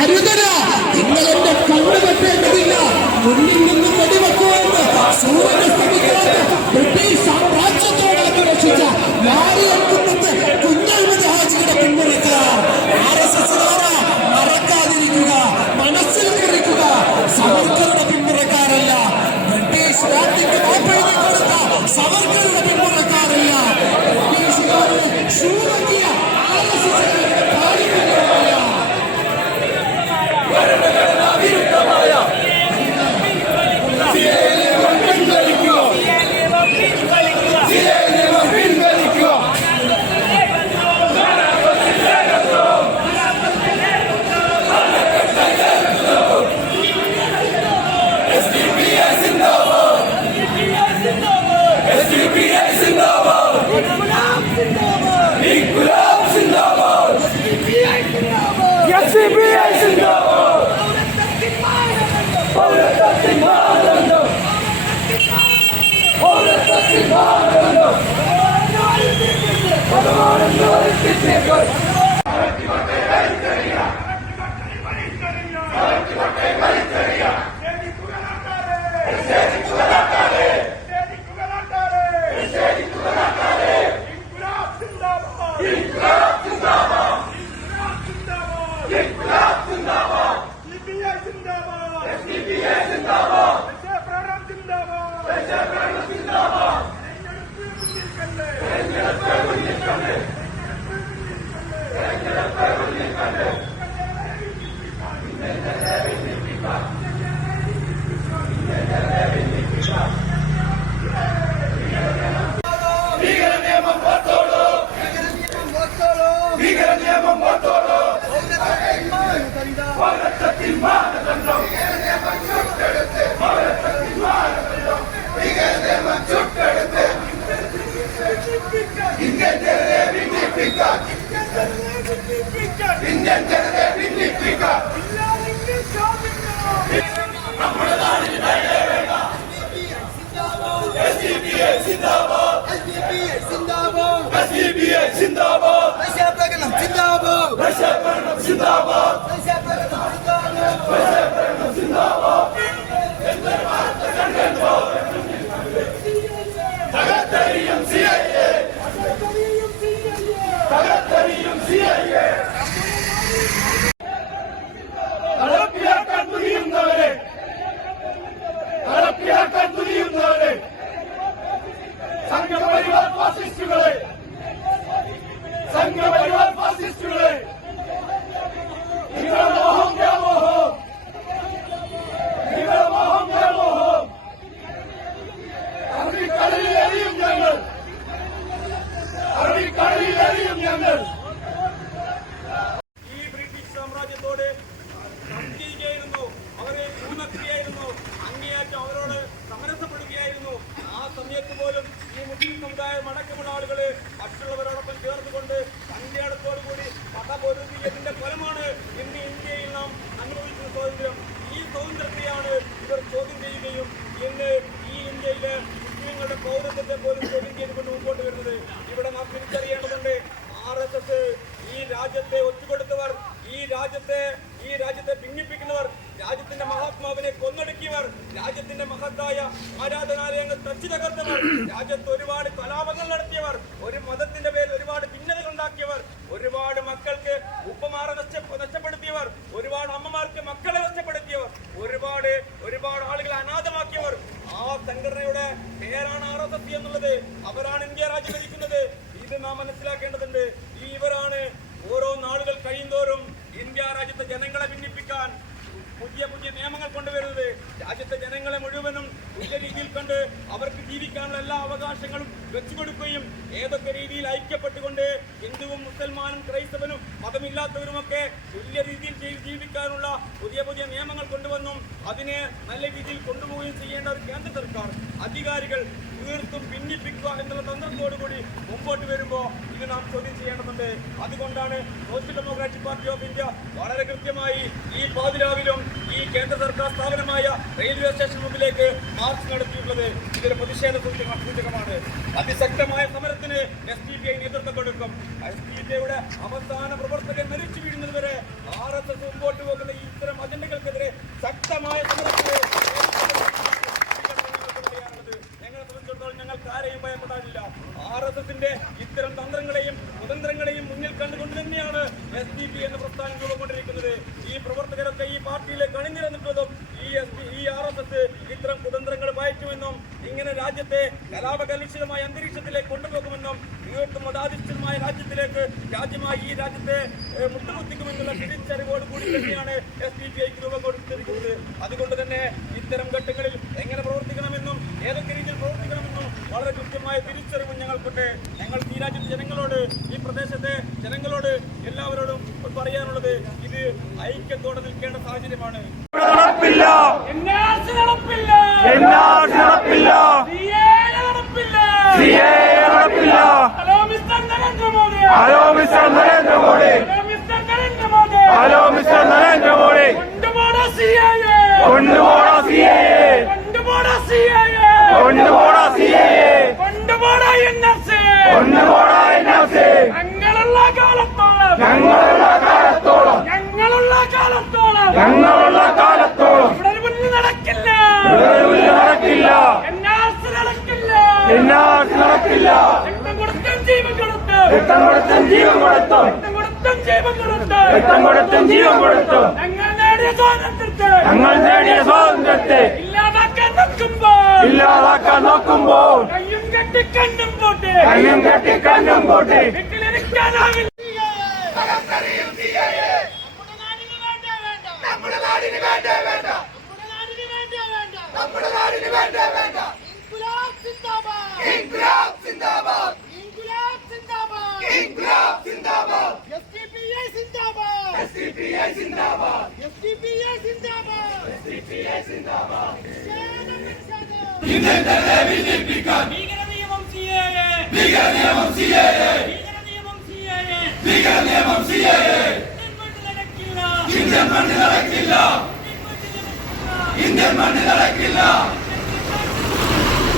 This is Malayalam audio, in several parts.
അരുതര. നടപ്പിലാക്കാൻ തുനിയുന്നവരെ സംഘപരിവാർ ഫാസിസ്റ്റുകളെ. സംഘപരിവാർ ഫാസിസ്റ്റുകളെ. ആരാധനാലയങ്ങൾ തച്ചു തകർത്തവർ രാജ്യത്ത് ഒരുപാട് കലാപങ്ങൾ നടത്തിയവർ ഒരു മതത്തിന്റെ പേരിൽ ഒരുപാട് ഭിന്നതകൾ ഉണ്ടാക്കിയവർ ഒരുപാട് മക്കൾക്ക് ഉപ്പമാറ നഷ്ട നഷ്ടപ്പെടുത്തിയവർ ഒരുപാട് അമ്മമാർക്ക് മക്കളെ നഷ്ടപ്പെടുത്തിയവർ ഒരുപാട് ഒരുപാട് ആളുകളെ അനാഥമാക്കിയവർ. ആ സംഘടനയുടെ പേരാണ് ആർ എസ് എസ് എന്നുള്ളത്. അവരാണ് ഇന്ത്യ രാജ്യം ഭരിക്കുന്നത് ഇത് നാം മനസ്സിലാക്കേണ്ടതുണ്ട് ഈ ഇവരാണ് ഓരോ നാളുകൾ കഴിയുന്തോറും ഇന്ത്യ രാജ്യത്തെ ജനങ്ങളെ ഭിന്നിപ്പിക്കാൻ പുതിയ പുതിയ നിയമങ്ങൾ കൊണ്ടുവരുന്നത് രാജ്യത്തെ ജനങ്ങളെ മുഴുവനും തുല്യ രീതിയിൽ കണ്ട് അവർക്ക് ജീവിക്കാനുള്ള എല്ലാ അവകാശങ്ങളും വെച്ചുകൊടുക്കുകയും ഏതൊക്കെ രീതിയിൽ ഐക്യപ്പെട്ടുകൊണ്ട് ഹിന്ദുവും മുസൽമാനും ക്രൈസ്തവനും മതമില്ലാത്തവരുമൊക്കെ തുല്യ രീതിയിൽ ജീവിക്കാനുള്ള പുതിയ പുതിയ നിയമങ്ങൾ കൊണ്ടുവന്നും അതിനെ നല്ല രീതിയിൽ കൊണ്ടുപോവുകയും ചെയ്യേണ്ട ഒരു കേന്ദ്ര സർക്കാർ അധികാരികൾ തീർത്തും ഭിന്നിപ്പിക്കുക എന്നുള്ള തന്ത്രത്തോടുകൂടി മുമ്പോട്ട് വരുമ്പോൾ ഇത് നാം ചോദ്യം ചെയ്യേണ്ടതുണ്ട്. അതുകൊണ്ടാണ് social democratic party of India വളരെ കൃത്യമായി ഈ പാതിരാവിലും ഈ കേന്ദ്ര സർക്കാർ സ്ഥാപനമായ റെയിൽവേ സ്റ്റേഷൻ മുമ്പിലേക്ക് മാർച്ച് നടത്തിയിട്ടുള്ളത് ഇതൊരു പ്രതിഷേധ സൂചകമാണ്. അതിശക്തമായ സമരത്തിന് എസ് ഡി പി ഐ നേതൃത്വം കൊടുക്കും. എസ് ഡി പി ഐയുടെ അവസാന പ്രവർത്തകൻ മരിച്ചു വീഴുന്നതുവരെ ആർ എസ് എസ് മുമ്പോട്ട് പോകുന്ന ഇത്തരം അജണ്ടകൾക്കെതിരെ ശക്തമായ സമരത്തിന് ഞങ്ങളെ സംബന്ധിച്ചിടത്തോളം ഞങ്ങൾക്ക് ആരെയും ഭയപ്പെടാനില്ല. ആർ എസ് എസിന്റെ ഇത്തരം തന്ത്രങ്ങളെയും കുതന്ത്രങ്ങളെയും മുന്നിൽ കണ്ടുകൊണ്ട് തന്നെയാണ് എസ് ഡി പി എന്ന പ്രസ്ഥാനം രൂപംകൊണ്ടിരിക്കുന്നത് ഈ പ്രവർത്തകരൊക്കെ ഈ പാർട്ടിയിലേക്ക് അണിനിരന്നിട്ടുള്ളതും ഈ എസ് പി ഈ ആർ എസ് എസ് ഇത്തരം കുതന്ത്രങ്ങൾ പയറ്റുമെന്നും ഇങ്ങനെ രാജ്യത്തെ കലാപകലുഷിതമായ അന്തരീക്ഷത്തിലേക്ക് കൊണ്ടുപോകുമെന്നും തീർത്തും മതാധിഷ്ഠിതമായ രാജ്യത്തിലേക്ക് രാജ്യമായി ഈ രാജ്യത്തെ മുട്ടുകുത്തിക്കുമെന്നുള്ള തിരിച്ചറിവോട് കൂടി തന്നെയാണ് എസ് ഡി പി ഐക്ക് രൂപം കൊടുത്തിരിക്കുന്നത്. അതുകൊണ്ട് തന്നെ ഇത്തരം ഘട്ടങ്ങളിൽ എങ്ങനെ പ്രവർത്തിക്കണമെന്നും ഏതൊക്കെ രീതിയിൽ പ്രവർത്തിക്കണമെന്നും വളരെ കൃത്യമായ തിരിച്ചറിവും ഞങ്ങൾക്കുണ്ട്. ഞങ്ങൾ ഈ രാജ്യത്തെ ജനങ്ങളോട് ഈ പ്രദേശത്തെ ജനങ്ങളോട് എല്ലാവരോടും പറയാനുള്ളത് ഇത് ഐക്യത്തോടെ നിൽക്കേണ്ട സാഹചര്യമാണ്. നടപ്പില്ല നടപ്പില്ല നടപ്പില്ല hello Narendra Modi hello mister Narendra Modi. Hello mister Narendra Modi കൊണ്ടുപോടാ CA കൊണ്ടുപോടാ സി എ കൊണ്ടുപോടാ സിഎ കൊണ്ടുപോടാ സി എ കൊണ്ടുപോടാ കൊണ്ടുപോടാ എൻ ആർ സി ഞങ്ങളുള്ള കാലത്തോളം. ഞങ്ങളുള്ള കാലത്തോളം. ഞങ്ങളുള്ള കാലത്തോളം. ഞങ്ങളുള്ള കാലത്തോളം. ഇവിടെ നടക്കില്ല. ഇവിടെ നടക്കില്ല. എൻആർസി നടക്കില്ല. എൻ ആർ സി നടക്കില്ല. രക്തം കൊടുത്തും ജീവൻ കൊടുത്ത്. രക്തം കൊടുത്തും ജീവൻ കൊടുത്തും. രക്തം കൊടുത്തും ജീവൻ കൊടുത്ത്. രക്തം കൊടുത്തും ജീവൻ കൊടുത്തും. ഞങ്ങൾ നേടിയ സ്വാതന്ത്ര്യത്തെ ഞങ്ങൾ നേടിയ സ്വാതന്ത്ര്യത്തെ ഇല്ലാതാക്കാൻ നോക്കുമ്പോൾ. ഇല്ലാതാക്കാൻ നോക്കുമ്പോൾ. കയ്യും കെട്ടി കണ്ണും പോട്ടെ. കയ്യും കെട്ടി കണ്ണും പോട്ടെ. വീട്ടിലിരിക്കാനാവില്ല. ഇന്ത്യൻ മണ്ണിൽ നടക്കില്ല. ഇന്ത്യൻ മണ്ണിൽ നടക്കില്ല.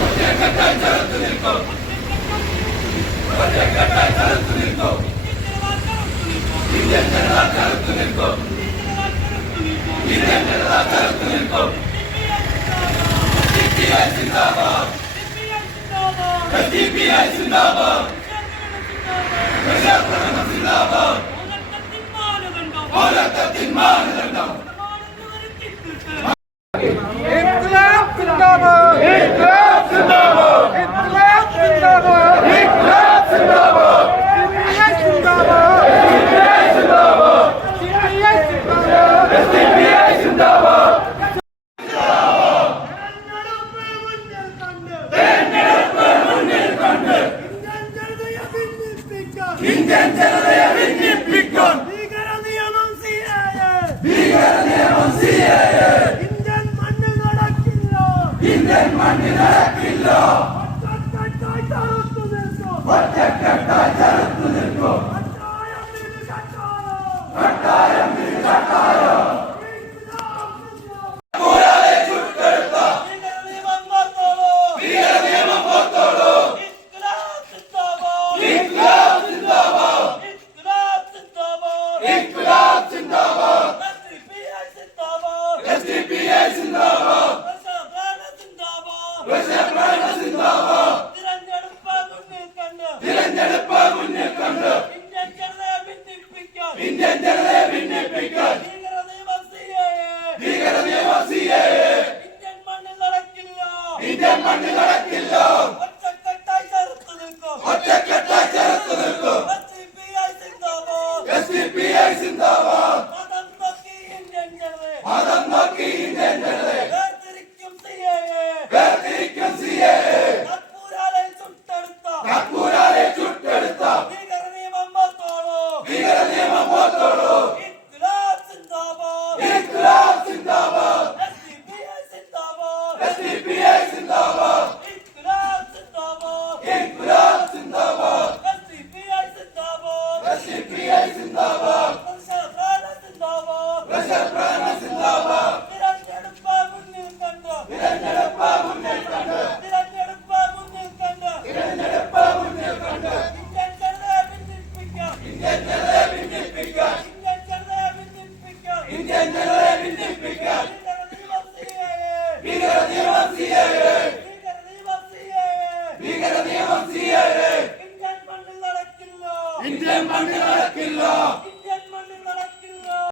ഒറ്റക്കെട്ടായി ചേർത്ത് നിൽക്കും. ഒറ്റക്കെട്ടായി ചേർത്ത് നിൽക്കും. ഇന്ത്യൻ ജനത ചെറുത്ത് നിൽക്കും ഇന്ത്യൻ ജനത ചെറുത്ത് നിൽക്കും SDPI സിന്ദാബാദ് സിന്ദാബാദ് പോരാട്ടത്തിൻ മാനദണ്ഡം ഇൻക്ലാബ് സിന്ദാബാദ് ഇൻക്ലാബ് സിന്ദാബാദ് ഇൻക്ലാബ് സിന്ദാബാദ് ഇൻക്ലാബ് സിന്ദാബാദ് സിപിഐ സിന്ദാബാദ് സിപിഐ സിന്ദാബാദ് സിപിഐ സിന്ദാബാദ് ഇന്ത്യൻ ജനതയെ ഭിന്നിപ്പിക്കാൻ ഭീകര നിയമം സിഎഎ ഭീകര നിയമം സിഎഎ ഇന്ത്യൻ മണ്ണിൽ നടക്കില്ല ഇന്ത്യൻ മണ്ണിൽ നടക്കില്ല ഒറ്റക്കെട്ടായി ചെറുത്തു നിൽക്കും കട്ടായം കട്ടായം കട്ടായം ഇത് കട്ടായം ഭീകര നിയമം പുറത്തോളൂ ഭീകര നിയമം പുറത്തോളൂ ഇൻക്ലാബ് സിന്ദാബാദ് ഇൻക്ലാബ് സിന്ദാബാദ് ഇൻക്ലാബ് സിന്ദാബാദ് ഇൻക്ലാബ് സിന്ദാബാദ് എസ്ഡിപിഐ സിന്ദാബാദ് എസ്ഡിപിഐ സിന്ദാബാദ് ദേശപ്രാണ സിന്ദാബാദ് ദേശപ്രാണ സിന്ദാബാദ് തിരഞ്ഞെടുപ്പ് മുന്നിൽ കണ്ട് തിരഞ്ഞെടുപ്പ് മുന്നിൽ കണ്ട് ഇന്ത്യൻ ജനതയെ ഭിന്നിപ്പിക്കാൻ ഇന്ത്യൻ ജനതയെ ഭിന്നിപ്പിക്കാൻ. ഭീകര നിയമം സിഎഎ ഭീകര ഇന്ത്യൻ മണ്ണിൽ നടക്കില്ല. ഇന്ത്യൻ മണ്ണിൽ